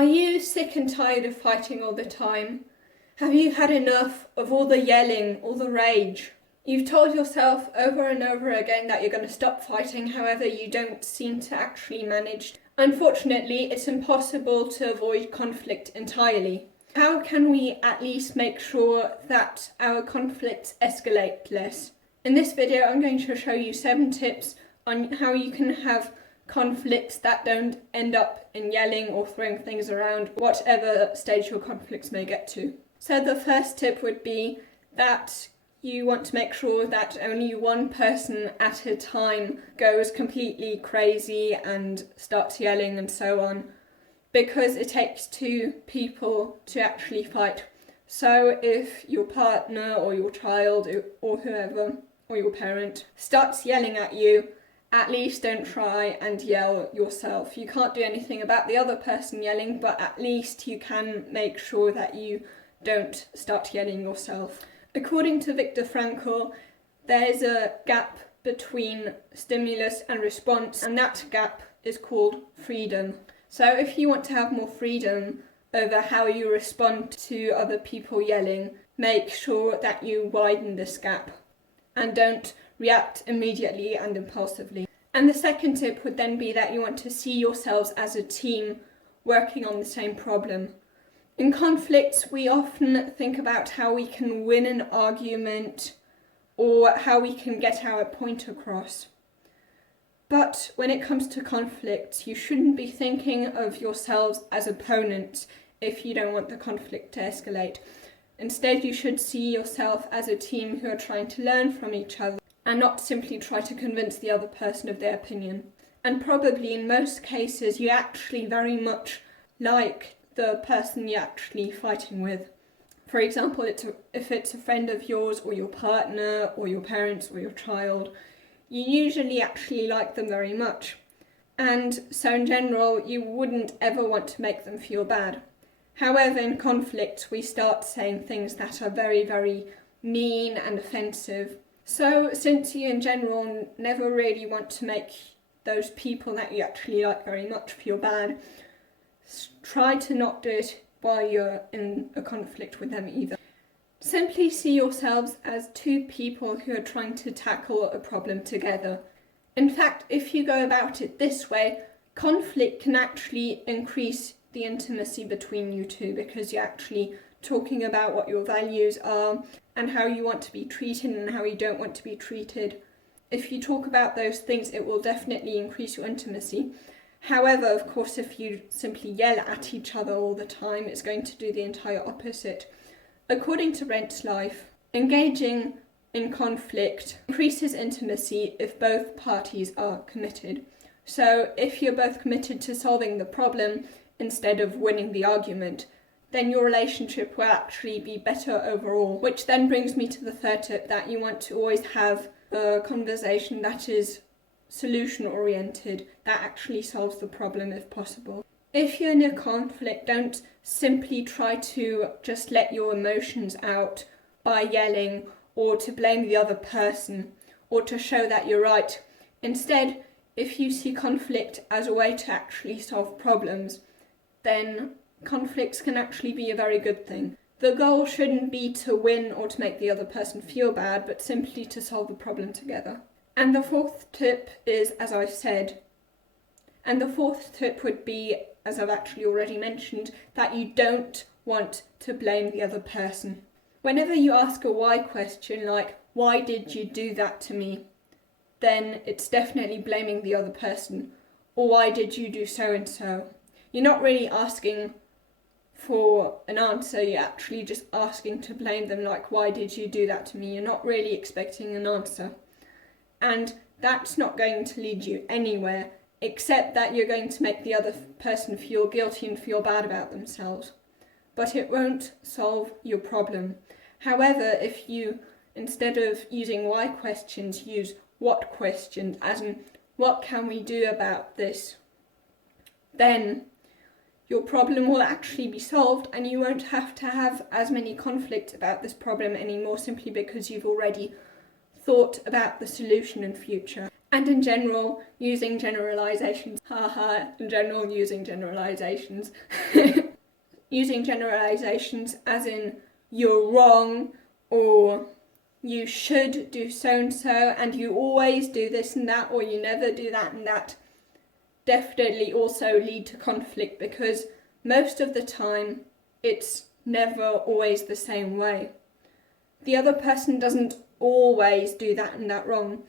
Are you sick and tired of fighting all the time? Have you had enough of all the yelling, all the rage? You've told yourself over and over again that you're going to stop fighting, however you don't seem to actually manage. Unfortunately, it's impossible to avoid conflict entirely. How can we at least make sure that our conflicts escalate less? In this video, I'm going to show you 7 tips on how you can have conflicts that don't end up in yelling or throwing things around, whatever stage your conflicts may get to. So the first tip would be that you want to make sure that only one person at a time goes completely crazy and starts yelling and so on, because it takes 2 people to actually fight. So if your partner or your child or whoever or your parent starts yelling at you, at least don't try and yell yourself. You can't do anything about the other person yelling, but at least you can make sure that you don't start yelling yourself. According to Viktor Frankl, there's a gap between stimulus and response, and that gap is called freedom. So if you want to have more freedom over how you respond to other people yelling, make sure that you widen this gap and don't react immediately and impulsively. And the second tip would then be that you want to see yourselves as a team working on the same problem. In conflicts, we often think about how we can win an argument or how we can get our point across. But when it comes to conflicts, you shouldn't be thinking of yourselves as opponents if you don't want the conflict to escalate. Instead, you should see yourself as a team who are trying to learn from each other and not simply try to convince the other person of their opinion. And probably in most cases, you actually very much like the person you're actually fighting with. For example, if it's a friend of yours or your partner or your parents or your child, you usually actually like them very much. And so in general, you wouldn't ever want to make them feel bad. However, in conflicts, we start saying things that are very, very mean and offensive. So since you in general never really want to make those people that you actually like very much feel bad, try to not do it while you're in a conflict with them either. Simply see yourselves as 2 people who are trying to tackle a problem together. In fact, if you go about it this way, conflict can actually increase the intimacy between you two, because you're actually talking about what your values are and how you want to be treated and how you don't want to be treated. If you talk about those things, it will definitely increase your intimacy. However, of course, if you simply yell at each other all the time, it's going to do the entire opposite. According to Rent's Life, engaging in conflict increases intimacy if both parties are committed. So if you're both committed to solving the problem instead of winning the argument, then your relationship will actually be better overall. Which then brings me to the third tip, that you want to always have a conversation that is solution oriented, that actually solves the problem if possible. If you're in a conflict, don't simply try to just let your emotions out by yelling or to blame the other person or to show that you're right. Instead, if you see conflict as a way to actually solve problems, then conflicts can actually be a very good thing. The goal shouldn't be to win or to make the other person feel bad, but simply to solve the problem together. And the fourth tip is, as I've said, and the fourth tip would be, as I've actually already mentioned, that you don't want to blame the other person. Whenever you ask a why question, like, why did you do that to me? Then it's definitely blaming the other person. Or why did you do so and so? You're not really asking for an answer, you're actually just asking to blame them, like, why did you do that to me? You're not really expecting an answer. And that's not going to lead you anywhere, except that you're going to make the other person feel guilty and feel bad about themselves. But it won't solve your problem. However, if you, instead of using why questions, use what questions, as in, what can we do about this? Then your problem will actually be solved and you won't have to have as many conflicts about this problem anymore, simply because you've already thought about the solution in future. And in general, using generalizations. In general, using generalizations. Using generalizations as in you're wrong, or you should do so and so, and you always do this and that, or you never do that and that, definitely also lead to conflict, because most of the time it's never always the same way. The other person doesn't always do that and that wrong,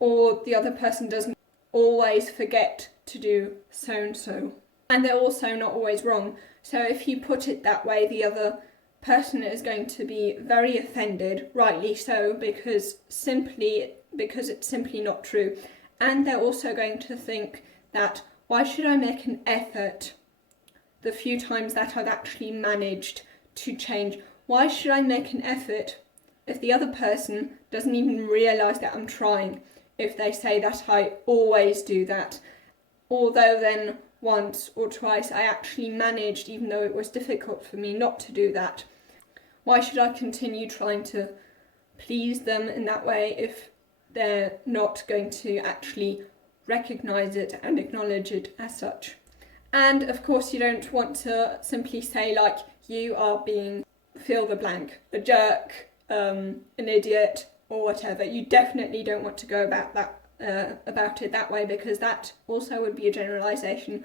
or the other person doesn't always forget to do so and so. And they're also not always wrong. So if you put it that way, the other person is going to be very offended, rightly so, because it's simply not true. And they're also going to think that, why should I make an effort the few times that I've actually managed to change? Why should I make an effort if the other person doesn't even realise that I'm trying? If they say that I always do that, although then once or twice I actually managed, even though it was difficult for me not to do that. Why should I continue trying to please them in that way if they're not going to actually recognise it and acknowledge it as such? And of course you don't want to simply say, like, you are being fill the blank, a jerk, an idiot, or whatever. You definitely don't want to go about it that way, because that also would be a generalisation.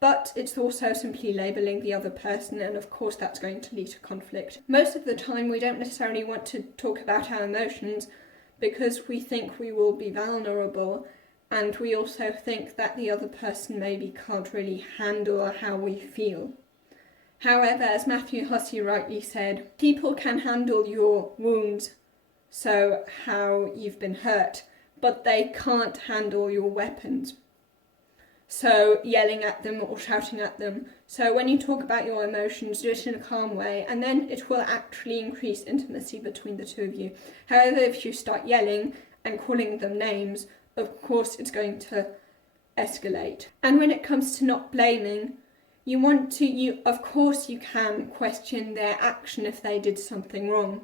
But it's also simply labelling the other person, and of course that's going to lead to conflict. Most of the time we don't necessarily want to talk about our emotions because we think we will be vulnerable, and we also think that the other person maybe can't really handle how we feel. However, as Matthew Hussey rightly said, people can handle your wounds, so how you've been hurt, but they can't handle your weapons, so yelling at them or shouting at them. So when you talk about your emotions, do it in a calm way, and then it will actually increase intimacy between the two of you. However, if you start yelling and calling them names, of course it's going to escalate. And when it comes to not blaming, of course you can question their action if they did something wrong.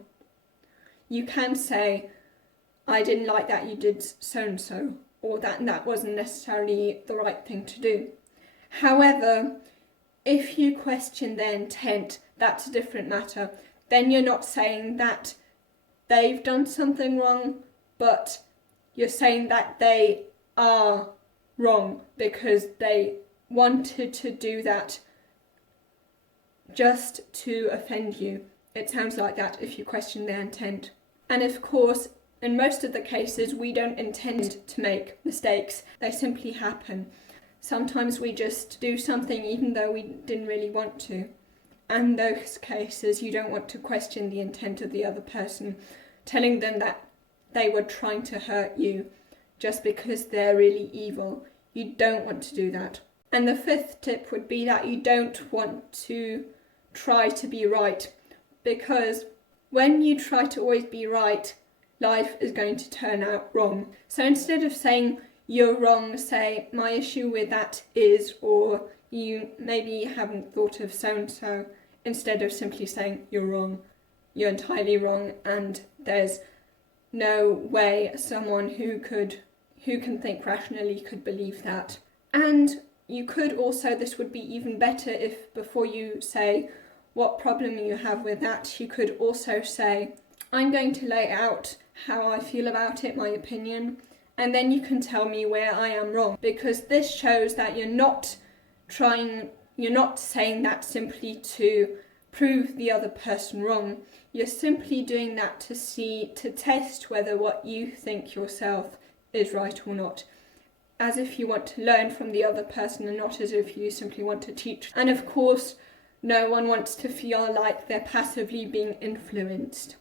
You can say, I didn't like that you did so and so, or that wasn't necessarily the right thing to do. However, if you question their intent, that's a different matter. Then you're not saying that they've done something wrong, but you're saying that they are wrong because they wanted to do that just to offend you. It sounds like that if you question their intent. And of course, in most of the cases, we don't intend to make mistakes. They simply happen. Sometimes we just do something even though we didn't really want to. And in those cases, you don't want to question the intent of the other person, telling them that they were trying to hurt you just because they're really evil. You don't want to do that. And the fifth tip would be that you don't want to try to be right, because when you try to always be right, life is going to turn out wrong. So instead of saying you're wrong, say my issue with that is, or you maybe haven't thought of so and so, instead of simply saying you're wrong, you're entirely wrong, and there's no way someone who can think rationally could believe that. And you could also, this would be even better if before you say what problem you have with that, you could also say, I'm going to lay out how I feel about it, my opinion, and then you can tell me where I am wrong, because this shows that you're not saying that simply to prove the other person wrong. You're simply doing that to test whether what you think yourself is right or not, as if you want to learn from the other person and not as if you simply want to teach. And of course, no one wants to feel like they're passively being influenced.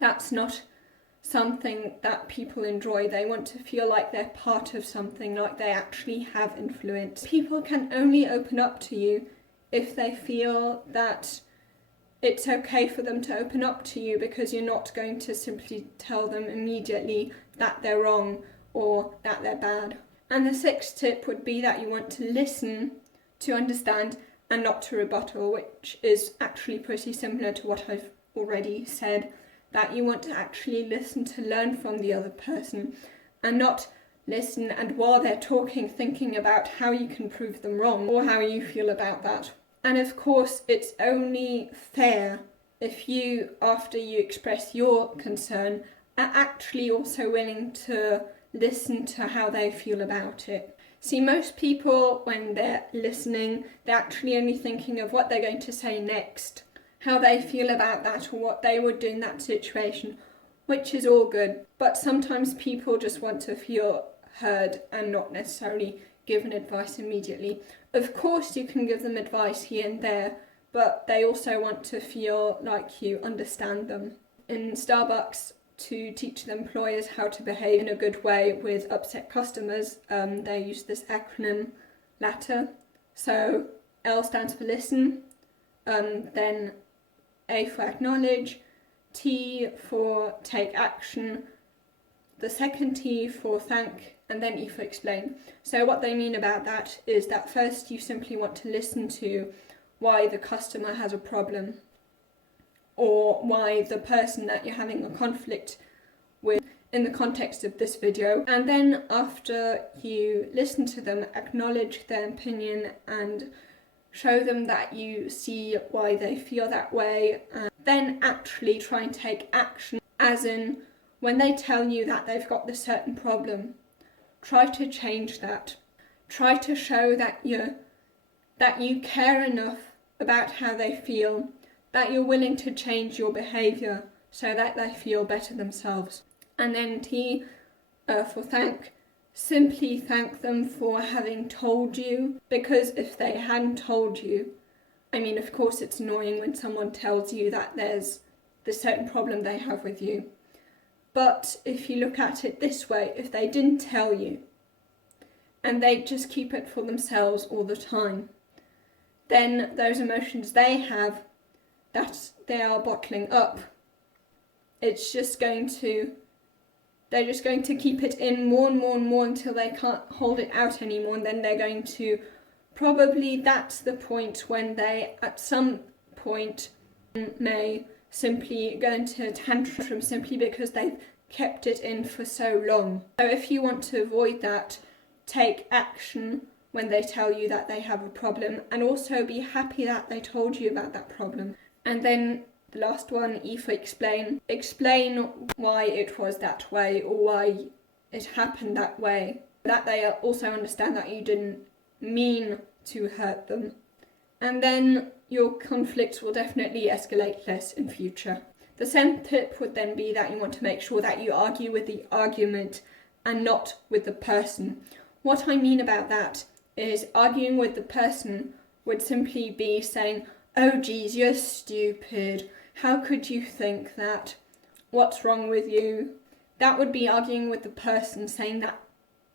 That's not something that people enjoy. They want to feel like they're part of something, like they actually have influence. People can only open up to you if they feel that it's okay for them to open up to you, because you're not going to simply tell them immediately that they're wrong or that they're bad. And the sixth tip would be that you want to listen to understand and not to rebuttal, which is actually pretty similar to what I've already said, that you want to actually listen to learn from the other person and not listen, and while they're talking, thinking about how you can prove them wrong or how you feel about that. And of course, it's only fair if you, after you express your concern, are actually also willing to listen to how they feel about it. See, most people, when they're listening, they're actually only thinking of what they're going to say next, how they feel about that, or what they would do in that situation, which is all good. But sometimes people just want to feel heard and not necessarily given advice immediately. Of course, you can give them advice here and there, but they also want to feel like you understand them. In Starbucks, to teach the employers how to behave in a good way with upset customers, they use this acronym LATTER. So L stands for listen, then A for acknowledge, T for take action, the second T for thank, and then E for explain. So what they mean about that is that first you simply want to listen to why the customer has a problem, or why the person that you're having a conflict with in the context of this video. And then after you listen to them, acknowledge their opinion and show them that you see why they feel that way, and then actually try and take action, as in when they tell you that they've got this certain problem, try to change that. Try to show that you care enough about how they feel, that you're willing to change your behaviour so that they feel better themselves. And then T for thank, simply thank them for having told you, because if they hadn't told you, I mean, of course it's annoying when someone tells you that there's this certain problem they have with you. But if you look at it this way, if they didn't tell you and they just keep it for themselves all the time, then those emotions they have that they are bottling up, they're just going to keep it in more and more and more until they can't hold it out anymore, and then they're going to that's the point when they at some point may simply go into a tantrum simply because they've kept it in for so long. So if you want to avoid that, take action when they tell you that they have a problem, and also be happy that they told you about that problem. And then the last one, E for explain. Explain why it was that way, or why it happened that way, that they also understand that you didn't mean to hurt them. And then your conflicts will definitely escalate less in future. The 10th tip would then be that you want to make sure that you argue with the argument and not with the person. What I mean about that is arguing with the person would simply be saying, "Oh geez, you're stupid. How could you think that? What's wrong with you?" That would be arguing with the person, saying that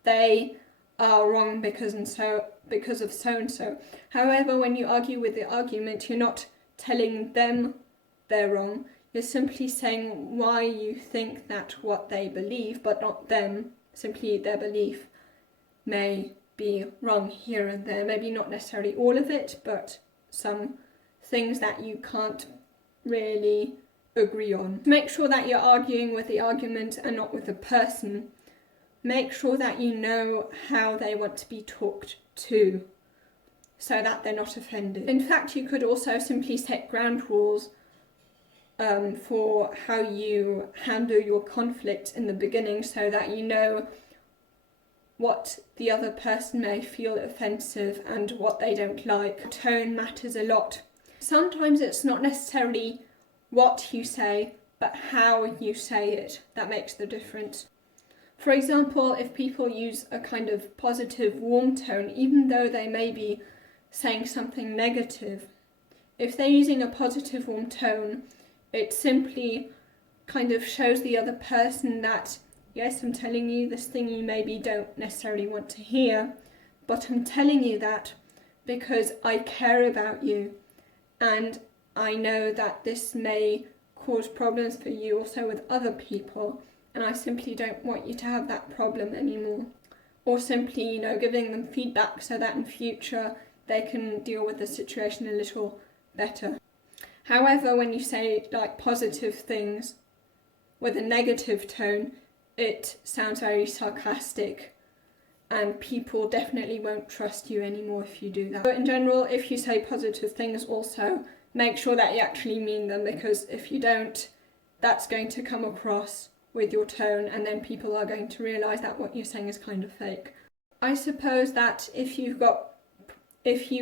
they are wrong because of so and so. However, when you argue with the argument, you're not telling them they're wrong. You're simply saying why you think that what they believe, but not them, simply their belief, may be wrong here and there. Maybe not necessarily all of it, but some things that you can't really agree on. Make sure that you're arguing with the argument and not with the person. Make sure that you know how they want to be talked to, so that they're not offended. In fact, you could also simply set ground rules for how you handle your conflict in the beginning, so that you know what the other person may feel offensive and what they don't like. Tone matters a lot. Sometimes it's not necessarily what you say, but how you say it that makes the difference. For example, if people use a kind of positive, warm tone, even though they may be saying something negative, if they're using a positive, warm tone, it simply kind of shows the other person that, yes, I'm telling you this thing you maybe don't necessarily want to hear, but I'm telling you that because I care about you, and I know that this may cause problems for you also with other people, and I simply don't want you to have that problem anymore. Or simply, giving them feedback so that in future they can deal with the situation a little better. However, when you say positive things with a negative tone, it sounds very sarcastic and people definitely won't trust you anymore if you do that. But in general, if you say positive things, also make sure that you actually mean them, because if you don't, that's going to come across with your tone, and then people are going to realise that what you're saying is kind of fake. I suppose that if you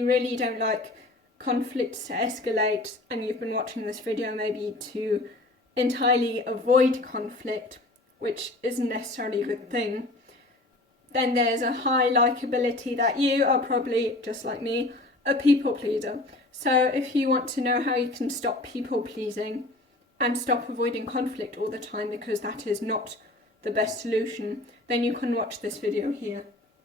really don't like conflicts to escalate, and you've been watching this video maybe to entirely avoid conflict, which isn't necessarily a good thing, then there's a high likability that you are probably, just like me, a people pleaser. So if you want to know how you can stop people pleasing and stop avoiding conflict all the time, because that is not the best solution, then you can watch this video here.